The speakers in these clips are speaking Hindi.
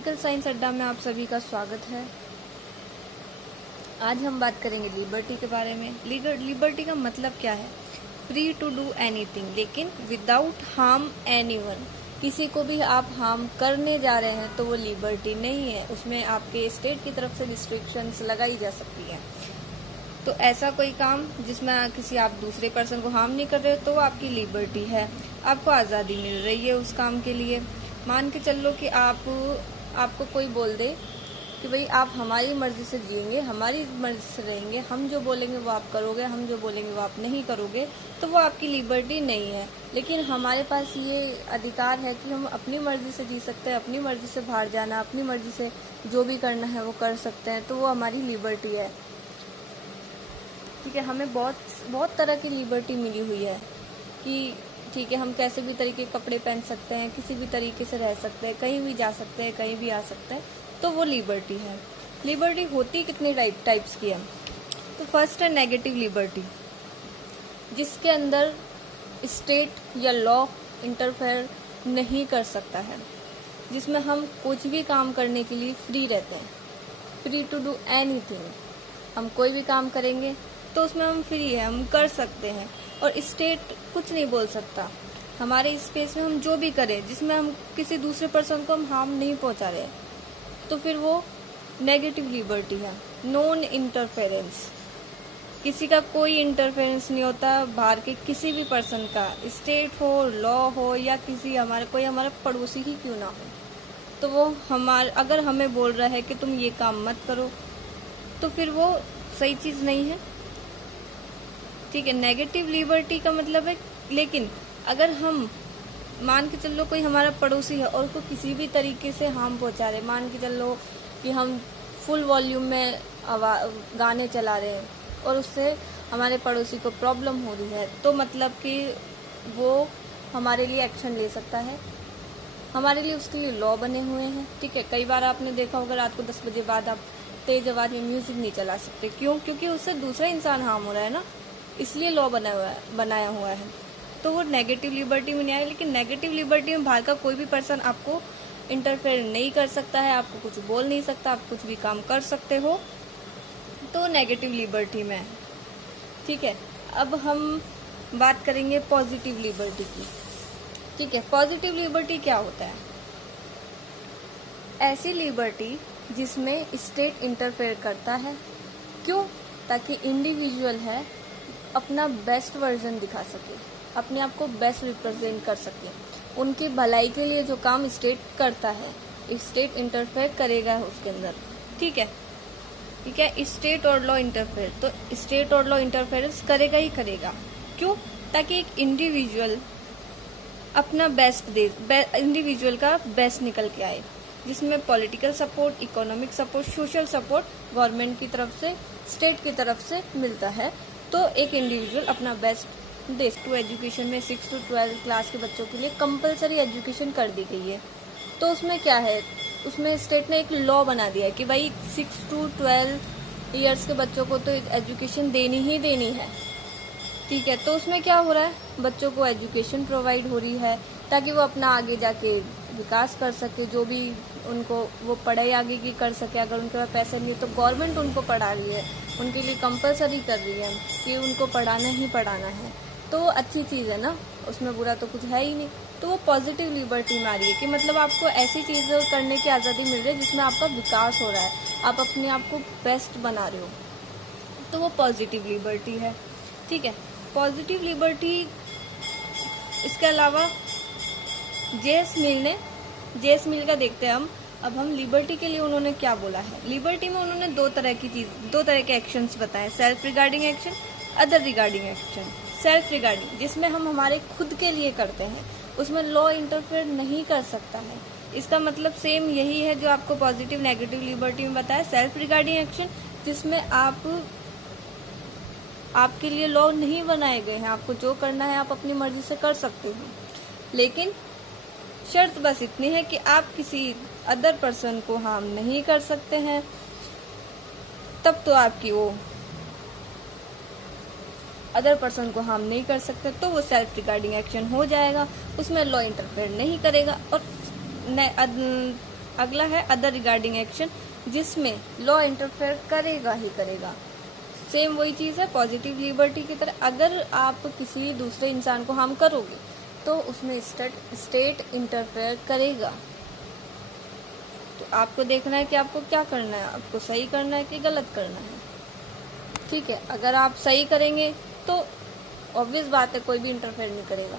पॉलिटिकल साइंस अड्डा में आप सभी का स्वागत है। आज हम बात करेंगे लिबर्टी के बारे में। लिबर्टी का मतलब क्या है? फ्री टू डू एनीथिंग, लेकिन विदाउट हार्म एनीवन। किसी को भी आप हार्म करने जा रहे हैं तो वो लिबर्टी नहीं है, उसमें आपके स्टेट की तरफ से रिस्ट्रिक्शंस लगाई जा सकती है। तो ऐसा कोई काम जिसमें किसी आप दूसरे पर्सन को हार्म नहीं कर रहे हो तो वो आपकी लिबर्टी है, आपको आज़ादी मिल रही है उस काम के लिए। मान के चल लो कि आपको कोई बोल दे कि भाई आप हमारी मर्जी से जिएंगे, हमारी मर्जी से रहेंगे, हम जो बोलेंगे वो आप करोगे, हम जो बोलेंगे वो आप नहीं करोगे, तो वो आपकी लिबर्टी नहीं है। लेकिन हमारे पास ये अधिकार है कि हम अपनी मर्जी से जी सकते हैं, अपनी मर्जी से बाहर जाना, अपनी मर्जी से जो भी करना है वो कर सकते हैं, तो वो हमारी लिबर्टी है। ठीक है, हमें बहुत तरह की लिबर्टी मिली हुई है कि ठीक है, हम कैसे भी तरीके के कपड़े पहन सकते हैं, किसी भी तरीके से रह सकते हैं, कहीं भी जा सकते हैं, कहीं भी आ सकते हैं, तो वो लिबर्टी है। लिबर्टी होती कितने टाइप्स की है? तो फर्स्ट है नेगेटिव लिबर्टी, जिसके अंदर स्टेट या लॉ इंटरफेयर नहीं कर सकता है, जिसमें हम कुछ भी काम करने के लिए फ्री रहते हैं, फ्री टू डू एनीथिंग। हम कोई भी काम करेंगे तो उसमें हम फ्री है, हम कर सकते हैं और स्टेट कुछ नहीं बोल सकता। हमारे स्पेस में हम जो भी करें जिसमें हम किसी दूसरे पर्सन को हम हार्म नहीं पहुंचा रहे, तो फिर वो नेगेटिव लिबर्टी है। नॉन इंटरफेरेंस, किसी का कोई इंटरफेरेंस नहीं होता बाहर के किसी भी पर्सन का, स्टेट हो, लॉ हो या कोई हमारा पड़ोसी ही क्यों ना हो, तो वो अगर हमें बोल रहा है कि तुम ये काम मत करो, तो फिर वो सही चीज़ नहीं है। ठीक है, नेगेटिव लिबर्टी का मतलब है, लेकिन अगर हम मान के चल लो कोई हमारा पड़ोसी है और उसको किसी भी तरीके से हार्म पहुंचा रहे, मान के चल लो कि हम फुल वॉल्यूम में गाने चला रहे हैं और उससे हमारे पड़ोसी को प्रॉब्लम हो रही है, तो मतलब कि वो हमारे लिए एक्शन ले सकता है, हमारे लिए उसके लिए लॉ बने हुए हैं। ठीक है, कई बार आपने देखा होगा रात को 10 बजे बाद आप तेज आवाज में म्यूजिक नहीं चला सकते। क्यों? क्योंकि उससे दूसरा इंसान हार्म हो रहा है ना, इसलिए लॉ बनाया हुआ है। तो वो नेगेटिव लिबर्टी में नहीं आया। लेकिन नेगेटिव लिबर्टी में बाहर का कोई भी पर्सन आपको इंटरफेयर नहीं कर सकता है, आपको कुछ बोल नहीं सकता, आप कुछ भी काम कर सकते हो, तो नेगेटिव लिबर्टी में है। ठीक है, अब हम बात करेंगे पॉजिटिव लिबर्टी की। ठीक है, पॉजिटिव लिबर्टी क्या होता है? ऐसी लिबर्टी जिसमें स्टेट इंटरफेयर करता है। क्यों? ताकि इंडिविजुअल है अपना बेस्ट वर्जन दिखा सके, अपने आप को बेस्ट रिप्रेजेंट कर सके। उनकी भलाई के लिए जो काम स्टेट करता है, स्टेट इंटरफेयर करेगा उसके अंदर। ठीक है, ठीक है, स्टेट और लॉ इंटरफेयर, तो स्टेट और लॉ इंटरफेरेंस करेगा ही करेगा। क्यों? ताकि एक इंडिविजुअल अपना बेस्ट दे, इंडिविजुअल का बेस्ट निकल के आए, जिसमें political support, economic support, social support government की तरफ से, स्टेट की तरफ से मिलता है, तो एक इंडिविजुअल अपना बेस्ट दे। टू एजुकेशन में 6 to 12 क्लास के बच्चों के लिए कंपलसरी एजुकेशन कर दी गई है। तो उसमें क्या है, उसमें स्टेट ने एक लॉ बना दिया है कि भाई 6 to 12 ईयर्स के बच्चों को तो एजुकेशन देनी ही देनी है। ठीक है, तो उसमें क्या हो रहा है, बच्चों को एजुकेशन प्रोवाइड हो रही है ताकि वो अपना आगे जाके विकास कर सके, जो भी उनको वो पढ़ाई आगे की कर सके। अगर उनके पास पैसे नहीं तो गवर्नमेंट उनको पढ़ा रही है, उनके लिए कंपलसरी कर रही है कि उनको पढ़ाना ही पढ़ाना है, तो वो अच्छी चीज़ है ना, उसमें बुरा तो कुछ है ही नहीं। तो वो पॉजिटिव लिबर्टी में आ रही है कि मतलब आपको ऐसी चीज़ें करने की आज़ादी मिल रही है जिसमें आपका विकास हो रहा है, आप अपने आप को बेस्ट बना रहे हो, तो वो पॉजिटिव लिबर्टी है। ठीक है, पॉजिटिव लिबर्टी। इसके अलावा जेएस मिल का देखते हैं अब हम लिबर्टी के लिए उन्होंने क्या बोला है। लिबर्टी में उन्होंने दो तरह के एक्शंस बताए, self regarding action, other regarding action. Self regarding जिसमें हम हमारे खुद के लिए करते हैं, उसमें लॉ इंटरफेयर नहीं कर सकता है। इसका मतलब सेम यही है जो आपको पॉजिटिव नेगेटिव लिबर्टी में बताया। सेल्फ रिगार्डिंग एक्शन जिसमें आपके लिए लॉ नहीं बनाए गए हैं, आपको जो करना है आप अपनी मर्जी से कर सकते हो, लेकिन शर्त बस इतनी है कि आप किसी अदर पर्सन को हार्म नहीं कर सकते हैं, तब तो आपकी वो अदर पर्सन को हार्म नहीं कर सकते, तो वो सेल्फ रिगार्डिंग एक्शन हो जाएगा, उसमें लॉ इंटरफेयर नहीं करेगा। और अगला है अदर रिगार्डिंग एक्शन, जिसमें लॉ इंटरफेयर करेगा ही करेगा। सेम वही चीज़ है पॉजिटिव लिबर्टी की तरह, अगर आप किसी दूसरे इंसान को हार्म करोगे तो उसमें स्टेट इंटरफेयर करेगा। तो आपको देखना है कि आपको क्या करना है, आपको सही करना है कि गलत करना है। ठीक है, अगर आप सही करेंगे तो ऑब्वियस बात है कोई भी इंटरफेयर नहीं करेगा।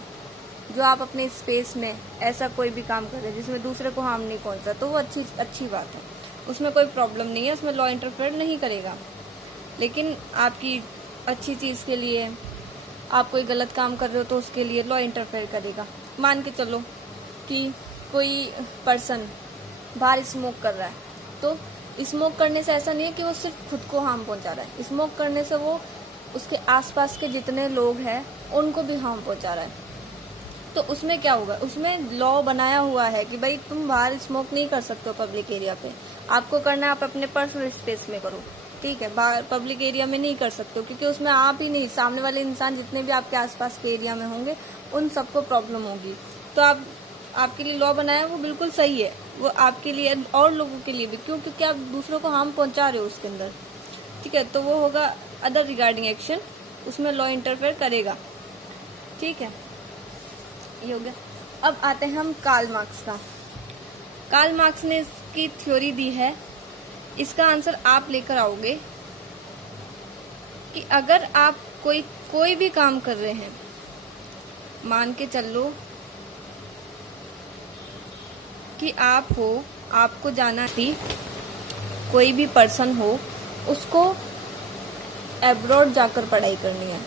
जो आप अपने स्पेस में ऐसा कोई भी काम कर रहे हैं जिसमें दूसरे को हार्म नहीं पहुंचता, तो वो अच्छी बात है, उसमें कोई प्रॉब्लम नहीं है, उसमें लॉ इंटरफेयर नहीं करेगा। लेकिन आपकी अच्छी चीज़ के लिए आप कोई गलत काम कर रहे हो तो उसके लिए लॉ इंटरफेयर करेगा। मान के चलो कि कोई पर्सन बाहर स्मोक कर रहा है, तो स्मोक करने से ऐसा नहीं है कि वो सिर्फ खुद को हार्म पहुंचा रहा है, स्मोक करने से वो उसके आसपास के जितने लोग हैं उनको भी हार्म पहुंचा रहा है। तो उसमें क्या होगा, उसमें लॉ बनाया हुआ है कि भाई तुम बाहर स्मोक नहीं कर सकते हो पब्लिक एरिया पे, आपको करना है आप अपने पर्सनल स्पेस में करो। ठीक है, बाहर पब्लिक एरिया में नहीं कर सकते हो, क्योंकि उसमें आप ही नहीं, सामने वाले इंसान जितने भी आपके आसपास के एरिया में होंगे उन सबको प्रॉब्लम होगी। तो आपके लिए लॉ बनाया वो बिल्कुल सही है, वो आपके लिए और लोगों के लिए भी, क्यों, क्योंकि आप दूसरों को हार्म पहुंचा रहे हो उसके अंदर। ठीक है, तो वो होगा अदर रिगार्डिंग एक्शन, उसमें लॉ इंटरफेयर करेगा। ठीक है, ये हो गया। अब आते हैं हम कार्ल मार्क्स का। कार्ल मार्क्स ने इसकी थ्योरी दी है, इसका आंसर आप लेकर आओगे कि अगर आप कोई भी काम कर रहे हैं, मान के चल लो कि आप हो, आपको जाना थी, कोई भी पर्सन हो, उसको एब्रॉड जाकर पढ़ाई करनी है,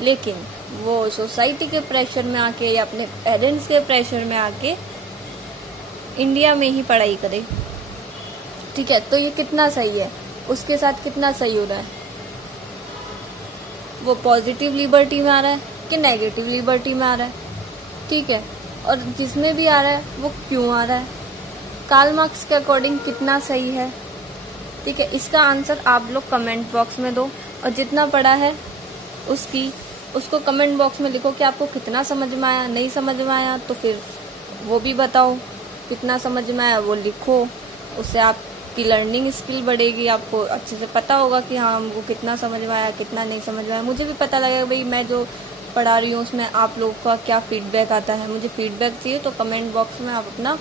लेकिन वो सोसाइटी के प्रेशर में आके या अपने पेरेंट्स के प्रेशर में आके इंडिया में ही पढ़ाई करे। ठीक है, तो ये कितना सही है, उसके साथ कितना सही हो रहा है, वो पॉजिटिव लिबर्टी में आ रहा है कि नेगेटिव लिबर्टी में आ रहा है। ठीक है, और जिसमें भी आ रहा है वो क्यों आ रहा है, कार्ल मार्क्स के अकॉर्डिंग कितना सही है। ठीक है, इसका आंसर आप लोग कमेंट बॉक्स में दो, और जितना पढ़ा है उसको कमेंट बॉक्स में लिखो कि आपको कितना समझ में आया, नहीं समझ में आया तो फिर वो भी बताओ, कितना समझ में आया वो लिखो, उससे आपकी लर्निंग स्किल बढ़ेगी, आपको अच्छे से पता होगा कि हाँ हमको कितना समझ में आया, कितना नहीं समझ में आया। मुझे भी पता लगेगा भाई मैं जो पढ़ा रही हूँ उसमें आप लोगों का क्या फीडबैक आता है। मुझे फीडबैक चाहिए, तो कमेंट बॉक्स में आप अपना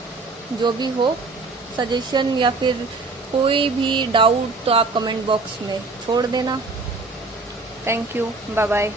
जो भी हो सजेशन या फिर कोई भी डाउट तो आप कमेंट बॉक्स में छोड़ देना। Thank you, bye bye.